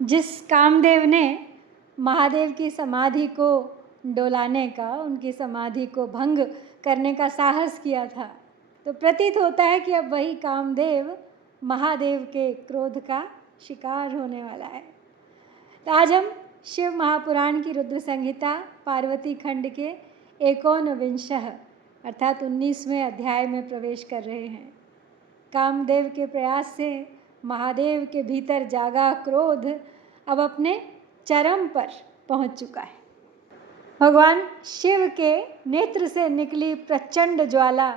जिस कामदेव ने महादेव की समाधि को डोलाने का, उनकी समाधि को भंग करने का साहस किया था, तो प्रतीत होता है कि अब वही कामदेव महादेव के क्रोध का शिकार होने वाला है। तो आज हम शिव महापुराण की रुद्र संहिता पार्वती खंड के 19 अर्थात 19वें अध्याय में प्रवेश कर रहे हैं। कामदेव के प्रयास से महादेव के भीतर जागा क्रोध अब अपने चरम पर पहुंच चुका है। भगवान शिव के नेत्र से निकली प्रचंड ज्वाला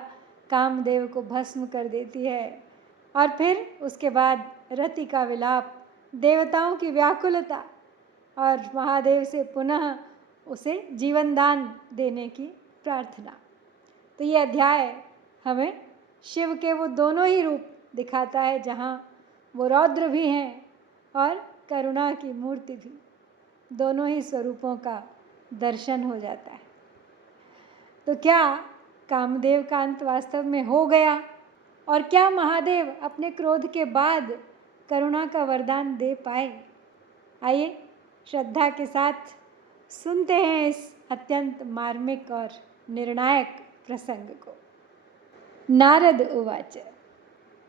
कामदेव को भस्म कर देती है और फिर उसके बाद रति का विलाप, देवताओं की व्याकुलता और महादेव से पुनः उसे जीवन दान देने की प्रार्थना। तो ये अध्याय हमें शिव के वो दोनों ही रूप दिखाता है, जहाँ वो रौद्र भी हैं और करुणा की मूर्ति भी। दोनों ही स्वरूपों का दर्शन हो जाता है। तो क्या कामदेव का अंत वास्तव में हो गया, और क्या महादेव अपने क्रोध के बाद करुणा का वरदान दे पाए? आइए श्रद्धा के साथ सुनते हैं इस अत्यंत मार्मिक और निर्णायक प्रसंग को। नारद उवाच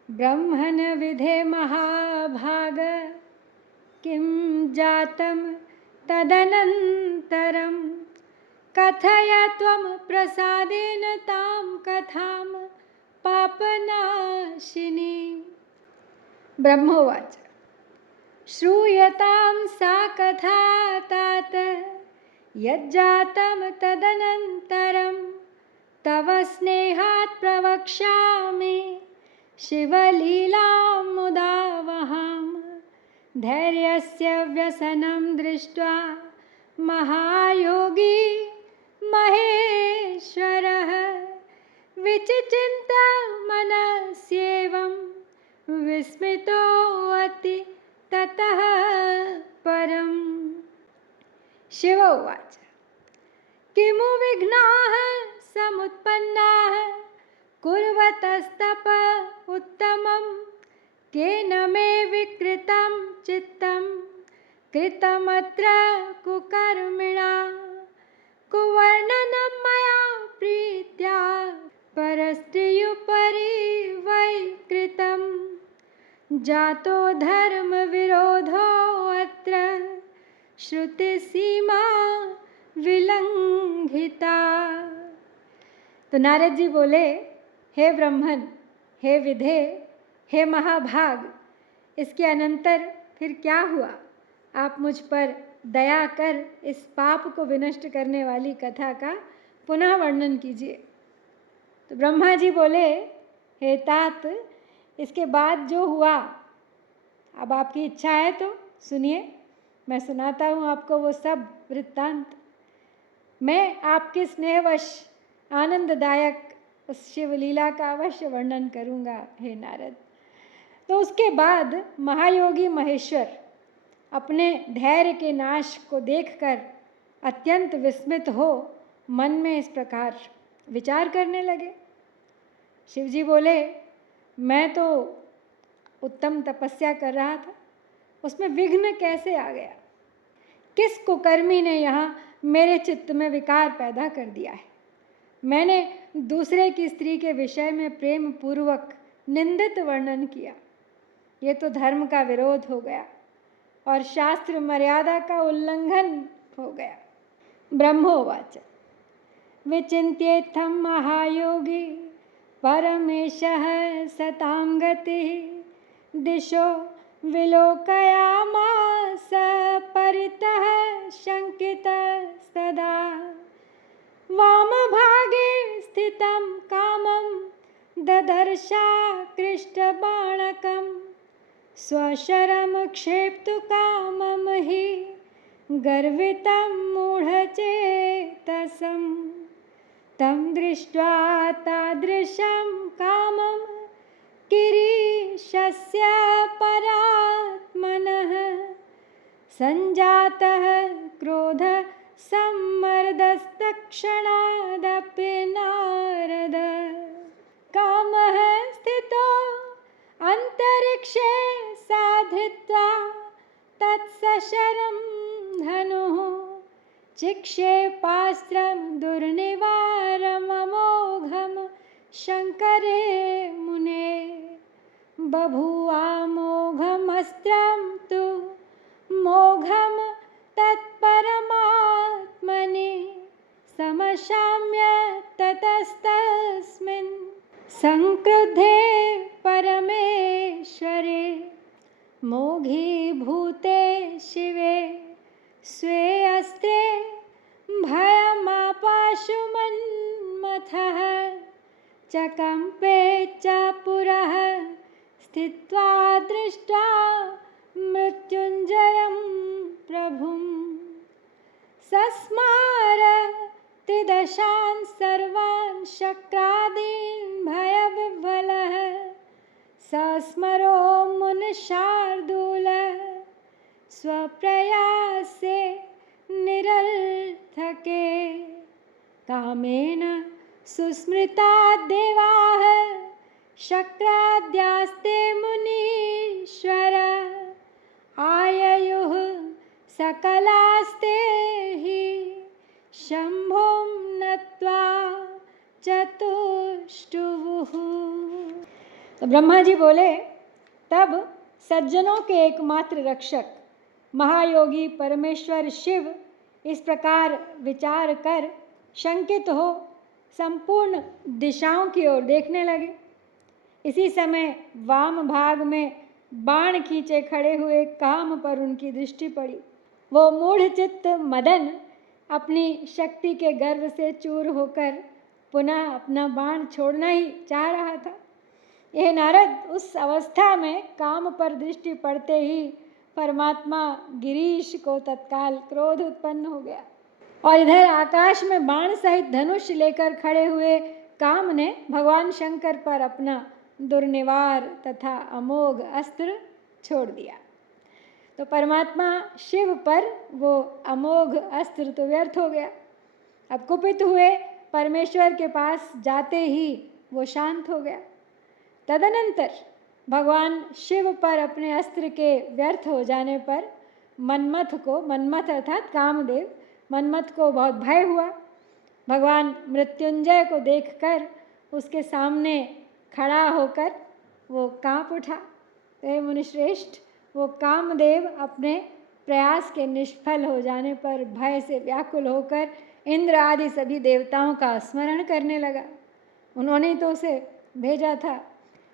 ब्रह्मण विधे महाभाग किं जातं तदनन्तरं कथय त्वं प्रसादेन तां कथां पापनाशिनी। ब्रह्मोवाच श्रूयतां सा कथा तात यज्जातं तदनन्तरं तव स्नेहात् प्रवक्ष्यामि शिवलीलां मुदावहां। धैर्यस्य व्यसनं दृष्ट्वा महायोगी महेश्वरः विचिन्त्य मनस्येवं विस्मितोऽति ततः परम्। शिव उवाच किमु विघ्नाः समुत्पन्नाः कुर्वतस्तप उत्तमं केन मे विकृतं चित्तं कृतमत्र कुकर्मिणा। कुवर्णनं मया प्रीत्या परस्त्रियुपरि वै कृतं जातो धर्मविरोधो अत्र श्रुतिसीमा विलंघिता। तो नारद जी बोले, हे ब्रह्मन, हे विधे, हे महाभाग, इसके अनंतर फिर क्या हुआ? आप मुझ पर दया कर इस पाप को विनष्ट करने वाली कथा का पुनः वर्णन कीजिए। तो ब्रह्मा जी बोले, हे तात, इसके बाद जो हुआ, अब आपकी इच्छा है तो सुनिए, मैं सुनाता हूँ आपको वो सब वृत्तांत। मैं आपके स्नेहवश आनंददायक उस शिवलीला का अवश्य वर्णन करूँगा हे नारद। तो उसके बाद महायोगी महेश्वर अपने धैर्य के नाश को देखकर अत्यंत विस्मित हो मन में इस प्रकार विचार करने लगे। शिवजी बोले, मैं तो उत्तम तपस्या कर रहा था, उसमें विघ्न कैसे आ गया? किस कुकर्मी ने यहाँ मेरे चित्त में विकार पैदा कर दिया है? मैंने दूसरे की स्त्री के विषय में प्रेम पूर्वक निंदित वर्णन किया, ये तो धर्म का विरोध हो गया और शास्त्र मर्यादा का उल्लंघन हो गया। ब्रह्मोवाच विचिन्त्येत्थं महायोगी परमेशः सतां गतिः दिशो विलोकयामास परितः शङ्कितस्तदा। वामभागे स्थितं कामं ददर्शाकृष्टबाणकं स्वशरं क्षेप्तु कामं हि गर्वितं मूढचेतसं। तं दृष्ट्वा तादृशं कामं किरीशस्य परात्मनः सञ्जातः क्रोध सम्मर्दस्तक्षणादपि नारद। कामः स्थितो अन्तरिक्षे साधित्वा तत् सशरं धनुः चिक्षेपास्त्रं दुर्निवारममोघं शङ्करे मुने बभूवामोघमस्त्रं तु मोघं तत्परमात्मनि समशाम्य ततस्तस्मिन् संक्रुद्धे परमेश्वरे मोघीभूते शिवे स्वे अस्त्रे भयमापाशुमन्मथः चकम्पे च पुरः स्थित्वा दृष्ट्वा मृत्युञ्जयं प्रभुं सस्मार त्रिदशान् सर्वान् शक्रादीन् भयविह्वलः सस्मरो मुनिशार्दूलः स्वप्रयासे निरर्थके कामेन सुस्मृता देवाः शक्राद्यास्ते मुनीश्वर आययुः सकलास्ते हि शंभुं नत्वा चतुष्टुवुः। तो ब्रह्मा जी बोले, तब सज्जनों के एकमात्र रक्षक महायोगी परमेश्वर शिव इस प्रकार विचार कर शंकित हो संपूर्ण दिशाओं की ओर देखने लगे। इसी समय वाम भाग में बाण खींचे खड़े हुए काम पर उनकी दृष्टि पड़ी। वो मूढ़ चित्त मदन अपनी शक्ति के गर्व से चूर होकर पुनः अपना बाण छोड़ना ही चाह रहा था। यह नारद उस अवस्था में काम पर दृष्टि पड़ते ही परमात्मा गिरीश को तत्काल क्रोध उत्पन्न हो गया और इधर आकाश में बाण सहित धनुष लेकर खड़े हुए काम ने भगवान शंकर पर अपना दुर्निवार तथा अमोघ अस्त्र छोड़ दिया। तो परमात्मा शिव पर वो अमोघ अस्त्र तो व्यर्थ हो गया। अब कुपित हुए परमेश्वर के पास जाते ही वो शांत हो गया। तदनंतर भगवान शिव पर अपने अस्त्र के व्यर्थ हो जाने पर मन्मथ अर्थात कामदेव, मन्मथ को बहुत भय हुआ। भगवान मृत्युंजय को देखकर उसके सामने खड़ा होकर वो कांप उठा। तो हे मुनिश्रेष्ठ, वो कामदेव अपने प्रयास के निष्फल हो जाने पर भय से व्याकुल होकर इंद्र आदि सभी देवताओं का स्मरण करने लगा। उन्होंने तो उसे भेजा था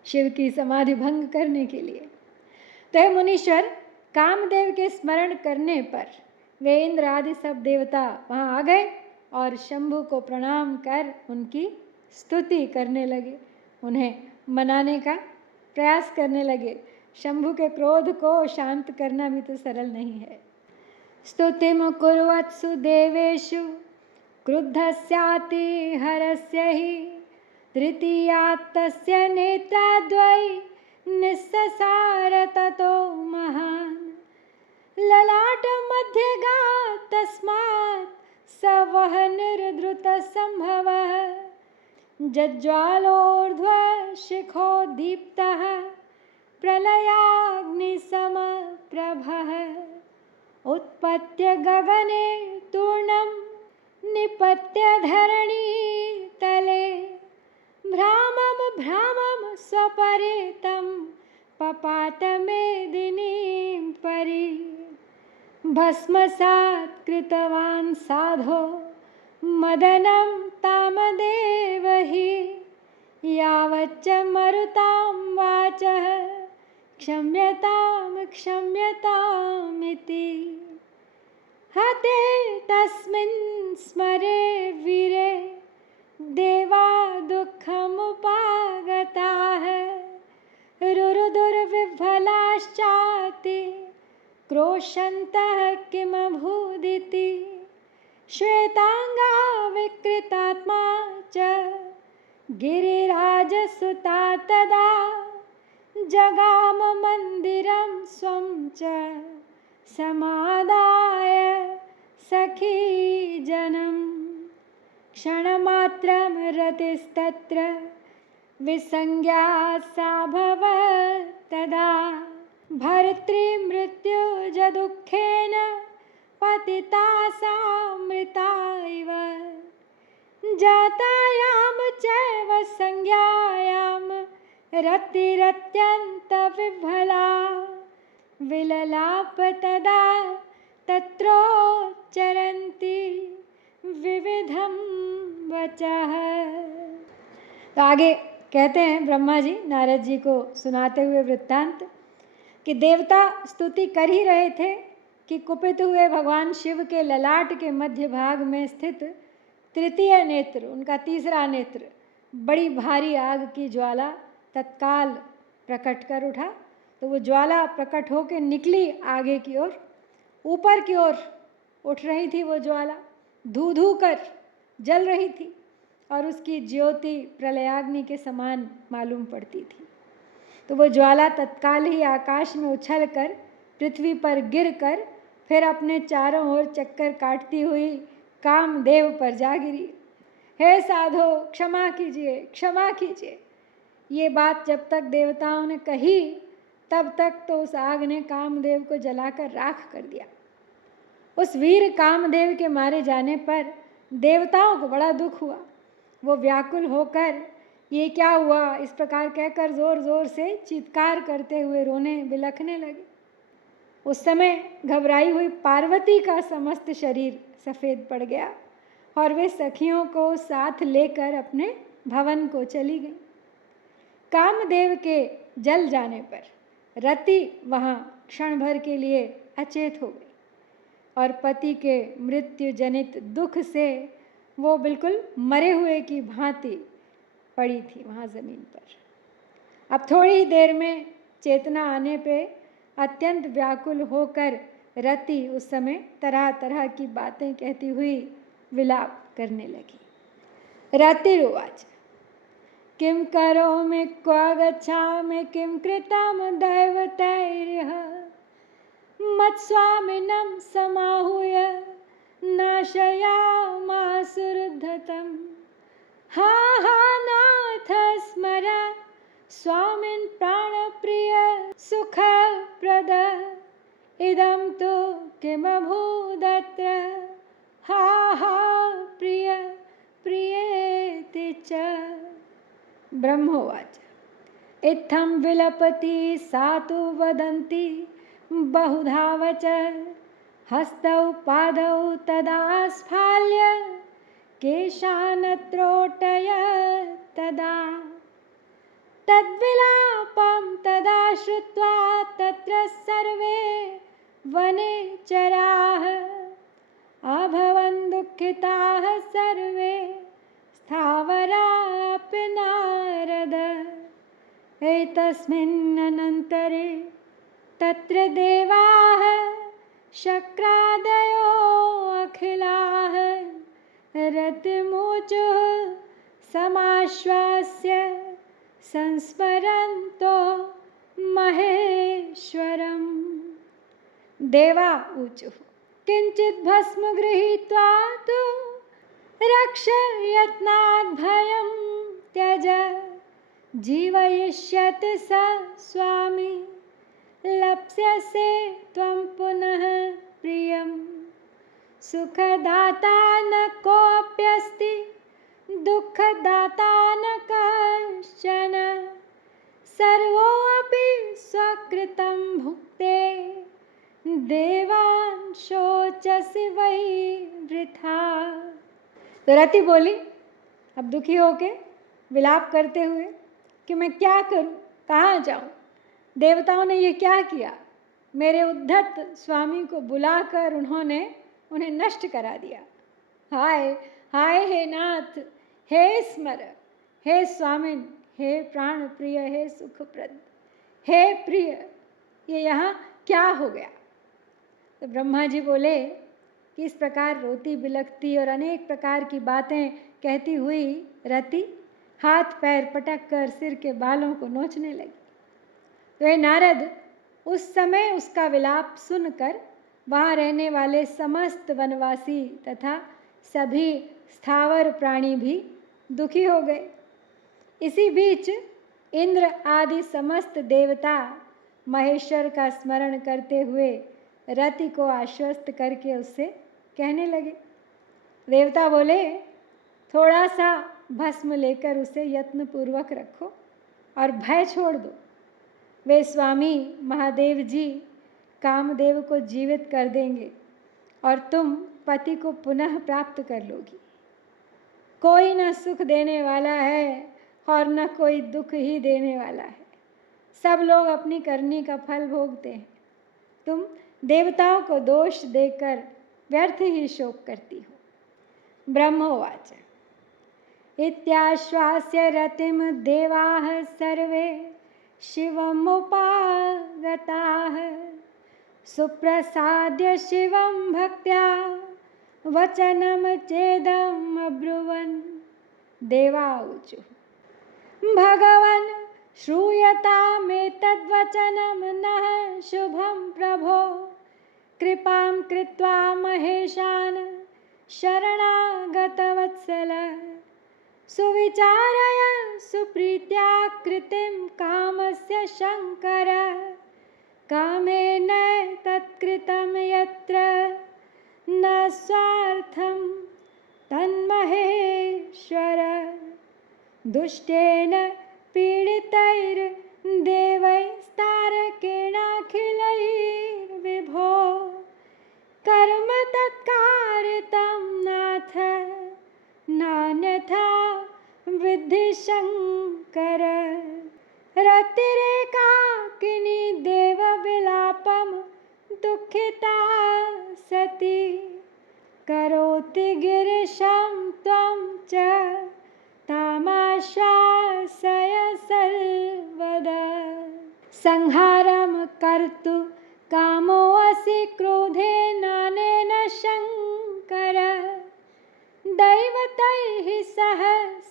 शिव की समाधि भंग करने के लिए। तो हे मुनीश्वर, कामदेव के स्मरण करने पर वे इंद्र आदि सब देवता वहाँ आ गए और शंभु को प्रणाम कर उनकी स्तुति करने लगे, उन्हें मनाने का प्रयास करने लगे। शंभु के क्रोध को शांत करना भी तो सरल नहीं है। स्तुतिम कुर्वत्सु देवेषु क्रुद्धस्याति हरस्य हि तृतीयात्तस्य नेत्राद्वै निस्ससार ततो महान् ललाटमध्यगात् तस्मात् स वः निर्धृतसम्भवः जज्ज्वालोर्ध्वशिखोद्दीप्तः प्रलयाग्निसमप्रभः उत्पत्य गगने तूर्णं निपत्य धरणीतले भ्रामं स्वपरेतं पपात मेदिनीं परि भस्मसात् कृतवान् साधो मदनं तामदेव हि यावच्च मरुतां वाचः क्षम्यतामिति हते तस्मिन् स्मरे वीरे देवा दुःखमुपागताः रुरुदुर्विह्वलाश्चाति क्रोशन्तः किमभूदिति श्वेतांगा विकृतात्मा च गिरिराजसुता तदा जगाम मंदिरं स्वं च समादाय सखीजनं क्षणमात्रं रतिस्तत्र विसंज्ञा साभवत् तदा भर्तृमृत्युजदुःखेन पतिता सा मृता इव जातायां चैव संज्ञायां रतिरत्यन्तविह्वला विललाप तदा तत्रोच्चरन्ति विविधं वचः। तो आगे कहते हैं ब्रह्मा जी नारद जी को सुनाते हुए वृत्तांत कि देवता स्तुति कर ही रहे थे कि कुपित हुए भगवान शिव के ललाट के मध्य भाग में स्थित तृतीय नेत्र, उनका तीसरा नेत्र, बड़ी भारी आग की ज्वाला तत्काल प्रकट कर उठा। तो वो ज्वाला प्रकट होकर निकली आगे की ओर, ऊपर की ओर उठ रही थी वो ज्वाला, धू धू कर जल रही थी और उसकी ज्योति प्रलयाग्नि के समान मालूम पड़ती थी। तो वो ज्वाला तत्काल ही आकाश में उछल कर पृथ्वी पर गिर कर फिर अपने चारों ओर चक्कर काटती हुई कामदेव पर जा गिरी। हे साधो क्षमा कीजिए, क्षमा कीजिए। ये बात जब तक देवताओं ने कही तब तक तो उस आग ने कामदेव को जलाकर राख कर दिया। उस वीर कामदेव के मारे जाने पर देवताओं को बड़ा दुख हुआ। वो व्याकुल होकर ये क्या हुआ इस प्रकार कहकर जोर जोर से चीत्कार करते हुए रोने बिलखने लगे। उस समय घबराई हुई पार्वती का समस्त शरीर सफ़ेद पड़ गया और वे सखियों को साथ लेकर अपने भवन को चली गईं। कामदेव के जल जाने पर रति वहाँ क्षण भर के लिए अचेत हो गई और पति के मृत्यु जनित दुख से वो बिल्कुल मरे हुए की भांति पड़ी थी वहाँ ज़मीन पर। अब थोड़ी ही देर में चेतना आने पे अत्यंत व्याकुल होकर रति उस समय तरह तरह की बातें कहती हुई विलाप करने लगी। रतिरुवाच किं करोमि क्व गच्छामि किं कृतं दैवतैर्यः मत्स्वामिनं समाहूय नाशयामासुरुद्धतं हा हा नाथ स्मर स्वामिन् प्राणप्रिय सुखप्रद इदं तु किमभूदत्र हा हा प्रिय प्रियेति च। ब्रह्मोवाच इत्थं विलपति सा तु वदन्ति बहुधा वच हस्तौ पादौ तदा स्फाल्य केशानत्रोटय तदा तद्विलापं तदा श्रुत्वा तत्र सर्वे वनेचराः अभवन् दुःखिताः सर्वे स्थावरापि नारद। एतस्मिन्नन्तरे तत्र देवाः शक्रादयो अखिलाः रतिमुचुः समाश्वास्य संस्मरन्तो महेश्वरम्। देवा ऊचुः किञ्चित् भस्म गृहीत्वा तु रक्षयत्नात् भयं त्यज जीवयिष्यति स स्वामी लप्स्यसे त्वं पुनः प्रियं सुखदाता न कोऽप्यस्ति दुःखदाता न कश्चन सर्वोऽपि स्वकृतं भुक्ते देवान् शोचसि वै वृथा। तो रति बोली अब दुखी होके विलाप करते हुए कि मैं क्या करूं, कहाँ जाऊं, देवताओं ने ये क्या किया, मेरे उद्धत स्वामी को बुलाकर उन्होंने उन्हें नष्ट करा दिया। हाय हाय हे नाथ, हे स्मर, हे स्वामिन, हे प्राण प्रिय, हे सुखप्रद, हे प्रिय, ये यहाँ क्या हो गया। तो ब्रह्मा जी बोले कि इस प्रकार रोती बिलखती और अनेक प्रकार की बातें कहती हुई रति हाथ पैर पटक कर सिर के बालों को नोचने लगी। तो ये नारद उस समय उसका विलाप सुनकर वहाँ रहने वाले समस्त वनवासी तथा सभी स्थावर प्राणी भी दुखी हो गए। इसी बीच इंद्र आदि समस्त देवता महेश्वर का स्मरण करते हुए रति को आश्वस्त करके उससे कहने लगे। देवता बोले, थोड़ा सा भस्म लेकर उसे यत्नपूर्वक रखो और भय छोड़ दो। वे स्वामी महादेव जी कामदेव को जीवित कर देंगे और तुम पति को पुनः प्राप्त कर लोगी। कोई न सुख देने वाला है और न कोई दुख ही देने वाला है। सब लोग अपनी करनी का फल भोगते हैं। तुम देवताओं को दोष देकर व्यर्थ ही शोक करती हो। ब्रह्मोवाच इत्याश्वास्य रतिम देवाः सर्वे शिवमुपागताः सुप्रसाद्य शिवं भक्त्या वचनं चेदम् अब्रुवन्। देवाऊचुः भगवन् श्रूयतामेतद्वचनं नः शुभं प्रभो कृपां कृत्वा महेशान् शरणागतवत्सल सुविचारय सुप्रीत्या कृतिं कामस्य शङ्कर कामेन तत्कृतं यत्र न स्वार्थं तन्महेश्वर दुष्टेन पीडितैर्देवैस्तारकेणाखिलैर्विभो कर्म तत्कारितं नाथ नान्यथा विद्धि शङ्कर रतिरेकाकिनी देवविलापं दुःखिता सती करोति गिरिशं त्वं च तामाश्वासय सर्वदा संहारं कर्तु कामोऽसि क्रोधेनानेन शङ्कर दैवतैः सह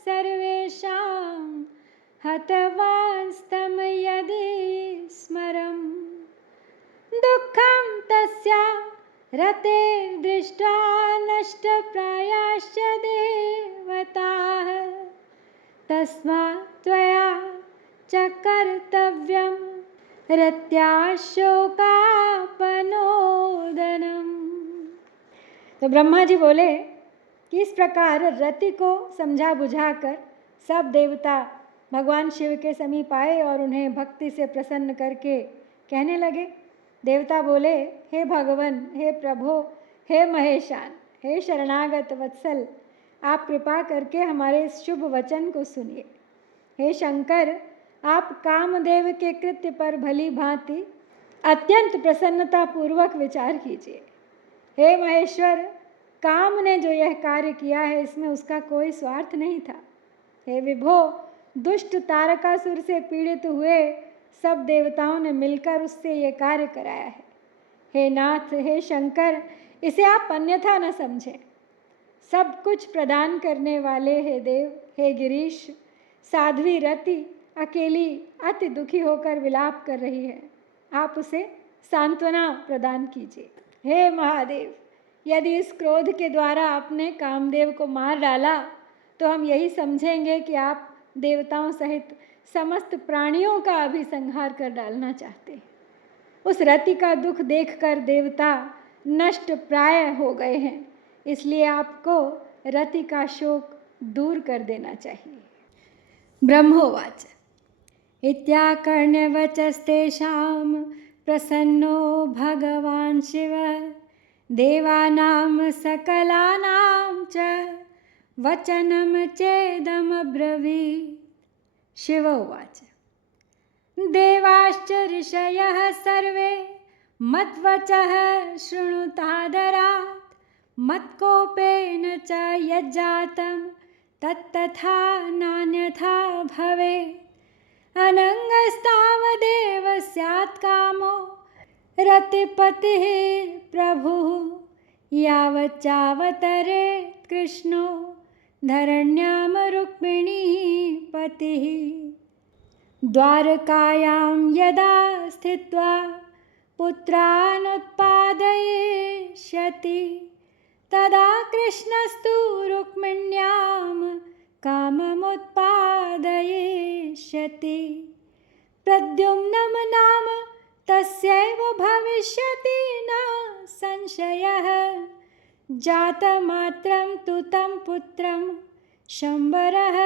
सर्वेषां हतवांस्तं यदि स्मरम् दुःखं तस्या रतेर्दृष्ट्वा नष्टप्रायाश्च देवताः तस्मात् त्वया च कर्तव्यं रत्याः शोकापनोदनम्। तो ब्रह्मा जी बोले कि इस प्रकार रति को समझा बुझाकर सब देवता भगवान शिव के समीप आए और उन्हें भक्ति से प्रसन्न करके कहने लगे। देवता बोले, हे भगवान, हे प्रभो, हे महेशान, हे शरणागत वत्सल, आप कृपा करके हमारे इस शुभ वचन को सुनिए। हे शंकर, आप कामदेव के कृत्य पर भली भांति अत्यंत प्रसन्नता पूर्वक विचार कीजिए। हे महेश्वर, काम ने जो यह कार्य किया है इसमें उसका कोई स्वार्थ नहीं था। हे विभो, दुष्ट तारकासुर से पीड़ित हुए सब देवताओं ने मिलकर उससे ये कार्य कराया है। हे नाथ, हे शंकर, इसे आप अन्यथा न समझें। सब कुछ प्रदान करने वाले हे देव, हे गिरीश, साध्वी रति अकेली अति दुखी होकर विलाप कर रही है। आप उसे सांत्वना प्रदान कीजिए। हे महादेव, यदि इस क्रोध के द्वारा आपने कामदेव को मार डाला तो हम यही समझेंगे कि आप देवताओं सहित समस्त प्राणियों का भी संहार कर डालना चाहते हैं। उस रति का दुख देखकर देवता नष्ट प्राय हो गए हैं, इसलिए आपको रति का शोक दूर कर देना चाहिए। ब्रह्मोवाच इत्याकर्ण्यवचस्तेषां प्रसन्नो भगवान् शिव देवानां सकलानां च वचनं चेदमब्रवीत्। शिव उवाच देवाश्च ऋषयः सर्वे मद्वचः शृणुतादरात् मत्कोपेन च यज्जातं तत्तथा नान्यथा भवेत् अनङ्गस्तावदेव स्यात् कामो रतिपतिः प्रभुः यावच्चावतरेत् कृष्णो धरण्यां रुक्मिणीः पतिः। द्वारकायां यदा स्थित्वा पुत्रान् उत्पादयिष्यति तदा कृष्णस्तु रुक्मिण्यां काममुत्पादयिष्यति। प्रद्युम्नं नाम तस्यैव भविष्यति न संशयः। जातमात्रं तु तं पुत्रं शम्बरः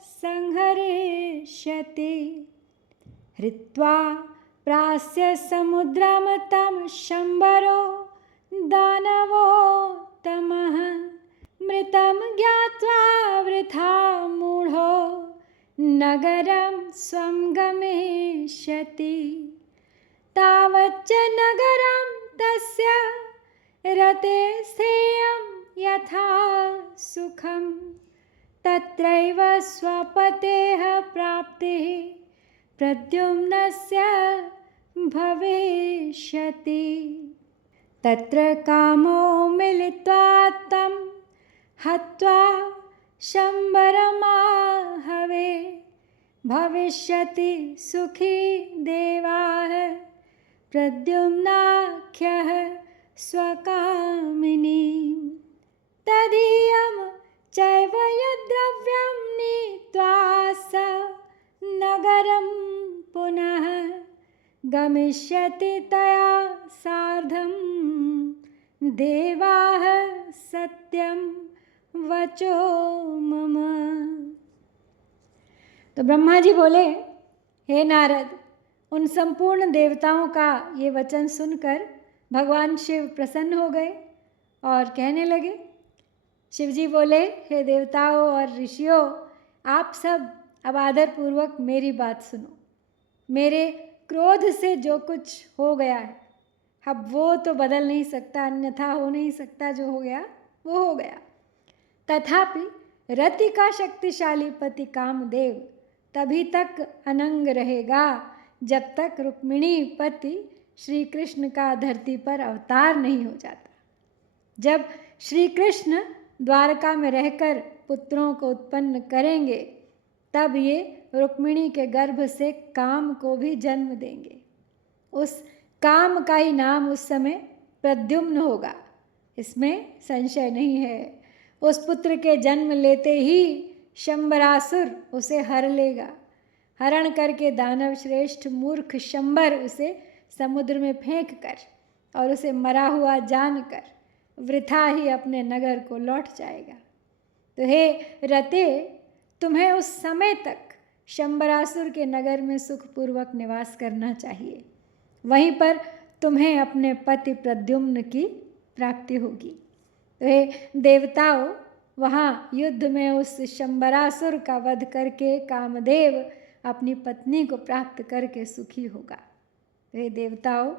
संहरिष्यति। हृत्वा प्रास्य समुद्रं तं शम्बरो दानवोत्तमः। मृतं ज्ञात्वा वृथा मूढो नगरं स्वं गमिष्यति। तावच्च नगरं तस्य रते स्थेयं यथा सुखं। तत्रैव स्वपतेः प्राप्तिः प्रद्युम्नस्य भविष्यति। तत्र कामो मिलित्वा तं हत्वा शम्बरमाहवे। भविष्यति सुखी देवाः प्रद्युम्नाख्यः स्वकामिनीं। तदीयं चैव यद्द्रव्यं नीत्वा स नगरं पुनः गमिष्यति तया सार्धं। देवाः सत्यं वचो मम। तो ब्रह्मा जी बोले, हे नारद, उन संपूर्ण देवताओं का ये वचन सुनकर भगवान शिव प्रसन्न हो गए और कहने लगे। शिव जी बोले, हे देवताओं और ऋषियों, आप सब अब आदरपूर्वक मेरी बात सुनो। मेरे क्रोध से जो कुछ हो गया है, अब वो तो बदल नहीं सकता, अन्यथा हो नहीं सकता। जो हो गया वो हो गया। तथापि रति का शक्तिशाली पति कामदेव तभी तक अनंग रहेगा जब तक रुक्मिणी पति श्री कृष्ण का धरती पर अवतार नहीं हो जाता। जब श्री कृष्ण द्वारका में रहकर पुत्रों को उत्पन्न करेंगे, तब ये रुक्मिणी के गर्भ से काम को भी जन्म देंगे। उस काम का ही नाम उस समय प्रद्युम्न होगा, इसमें संशय नहीं है। उस पुत्र के जन्म लेते ही शंबरासुर उसे हर लेगा। हरण करके दानव श्रेष्ठ मूर्ख शंबर उसे समुद्र में फेंक कर और उसे मरा हुआ जानकर वृथा ही अपने नगर को लौट जाएगा। तो हे रते, तुम्हें उस समय तक शंबरासुर के नगर में सुखपूर्वक निवास करना चाहिए। वहीं पर तुम्हें अपने पति प्रद्युम्न की प्राप्ति होगी। तो हे देवताओं, वहाँ युद्ध में उस शंबरासुर का वध करके कामदेव अपनी पत्नी को प्राप्त करके सुखी होगा। तो हे देवताओं,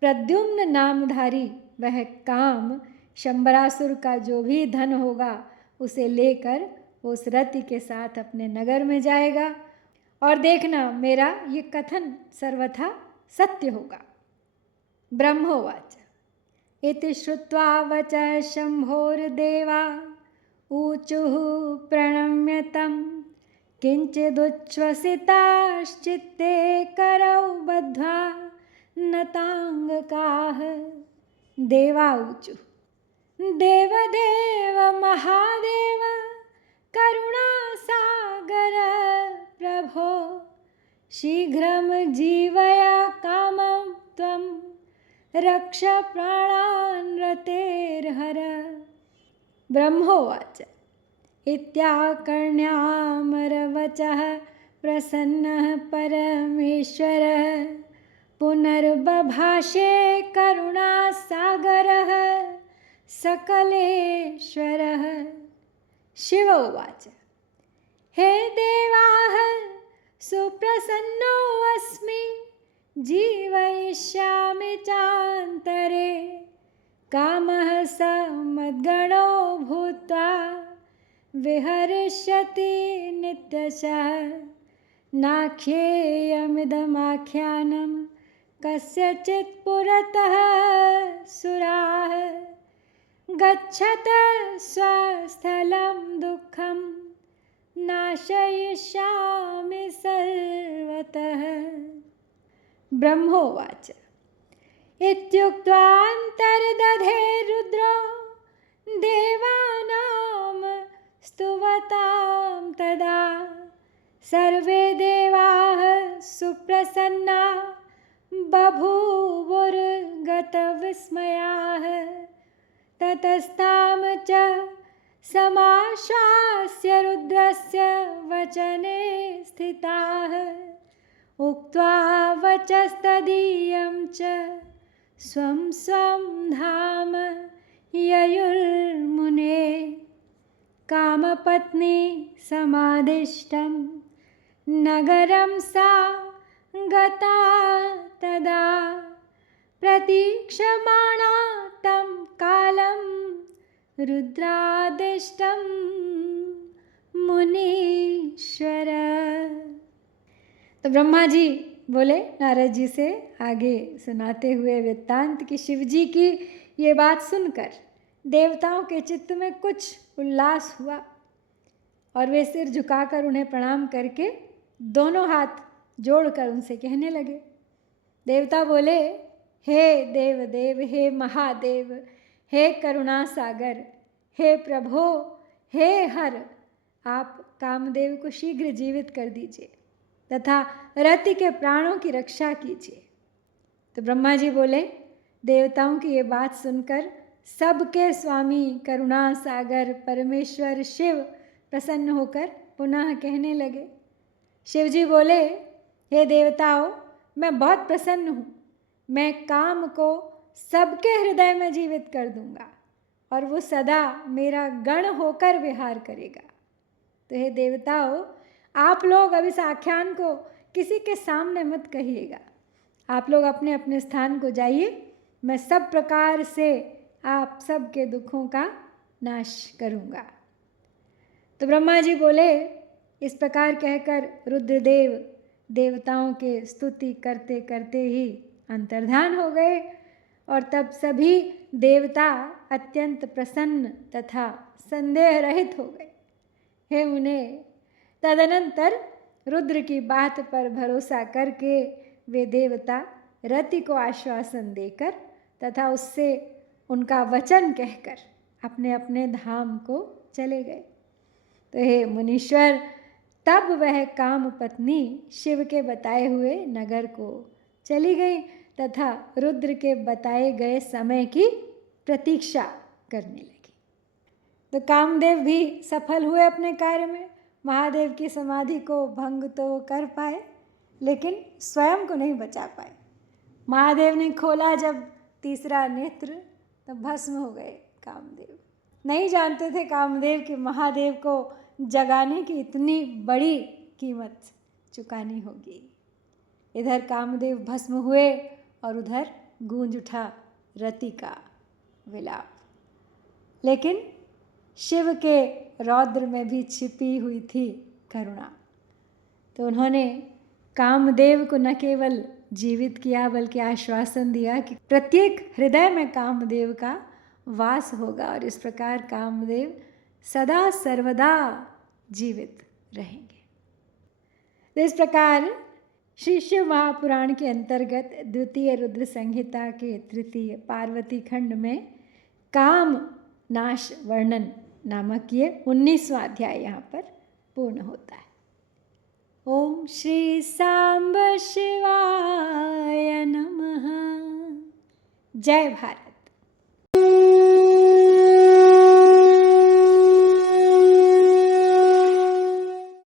प्रद्युम्न नामधारी वह काम शंबरासुर का जो भी धन होगा उसे लेकर उस रति के साथ अपने नगर में जाएगा। और देखना, मेरा ये कथन सर्वथा सत्य होगा। ब्रह्मोवाच इति श्रुत्वा वचः शम्भोर्देवा ऊचुः प्रणम्य तं। किञ्चिदुच्छ्वसिताश्चित्ते करौ बद्ध्वा नताङ्गकाः। देवा ऊचुः, देवदेव महादेव करुणासागर प्रभो। शीघ्रं जीवय कामं त्वं रक्ष प्राणान् रतेर्हर। ब्रह्मोवाच इत्याकर्ण्यामरवचः प्रसन्नः परमेश्वरः। पुनर्बभाषे करुणासागरः सकलेश्वरः। शिव उवाच हे देवाः, सुप्रसन्नोऽस्मि जीवयिष्यामि चान्तरे। कामः स मद्गणो भूत्वा विहरिष्यति नित्यशः। नाख्येयमिदमाख्यानं कस्यचित् पुरतः सुराः। गच्छतः स्वस्थलं दुःखं नाशयिष्यामि सर्वतः। ब्रह्मोवाच इत्युक्त्वान्तर्दधे रुद्रो देवानां स्तुवतां तदा। सर्वे देवाः सुप्रसन्ना बभूवुर्गतविस्मयाः ततस्तां च समाशास्य रुद्रस्य वचने स्थिताः उक्त्वा वचस्तदीयं च स्वं स्वं धाम ययुर्मुने कामपत्नी समादिष्टं नगरं सा गता तदा प्रतीक्षमाणा तं कालं रुद्रादिष्टं मुनीश्वर। तो ब्रह्मा जी बोले नारद जी से आगे सुनाते हुए वृत्तांत कि शिव जी की ये बात सुनकर देवताओं के चित्त में कुछ उल्लास हुआ और वे सिर झुकाकर उन्हें प्रणाम करके दोनों हाथ जोड़कर उनसे कहने लगे। देवता बोले, हे देव देव, हे महादेव, हे करुणा सागर, हे प्रभो, हे हर, आप कामदेव को शीघ्र जीवित कर दीजिए तथा रति के प्राणों की रक्षा कीजिए। तो ब्रह्मा जी बोले, देवताओं की ये बात सुनकर सबके स्वामी करुणा सागर परमेश्वर शिव प्रसन्न होकर पुनः कहने लगे। शिव जी बोले, हे देवताओं, मैं बहुत प्रसन्न हूँ, मैं काम को सबके हृदय में जीवित कर दूंगा और वो सदा मेरा गण होकर विहार करेगा। तो हे देवताओं, आप लोग अब इस आख्यान को किसी के सामने मत कहिएगा, आप लोग अपने अपने स्थान को जाइए, मैं सब प्रकार से आप सबके दुखों का नाश करूँगा। तो ब्रह्मा जी बोले, इस प्रकार कहकर रुद्रदेव देवताओं के स्तुति करते करते ही अंतर्धान हो गए और तब सभी देवता अत्यंत प्रसन्न तथा संदेह रहित हो गए। हे मुने, तदनंतर रुद्र की बात पर भरोसा करके वे देवता रति को आश्वासन देकर तथा उससे उनका वचन कहकर अपने अपने धाम को चले गए। तो हे मुनीश्वर, तब वह काम पत्नी शिव के बताए हुए नगर को चली गई तथा रुद्र के बताए गए समय की प्रतीक्षा करने लगी। तो कामदेव भी सफल हुए अपने कार्य में, महादेव की समाधि को भंग तो कर पाए लेकिन स्वयं को नहीं बचा पाए। महादेव ने खोला जब तीसरा नेत्र तो भस्म हो गए कामदेव। नहीं जानते थे कामदेव कि महादेव को जगाने की इतनी बड़ी कीमत चुकानी होगी। इधर कामदेव भस्म हुए और उधर गूंज उठा रति का विलाप। लेकिन शिव के रौद्र में भी छिपी हुई थी करुणा। तो उन्होंने कामदेव को न केवल जीवित किया बल्कि आश्वासन दिया कि प्रत्येक हृदय में कामदेव का वास होगा और इस प्रकार कामदेव सदा सर्वदा जीवित रहेंगे। तो इस प्रकार श्री शिव महापुराण के अंतर्गत द्वितीय रुद्र संहिता के तृतीय पार्वती खंड में काम नाश वर्णन नामक ये 19वां अध्याय यहाँ पर पूर्ण होता है। ओम श्री सांब शिवाय नमः। जय भारत।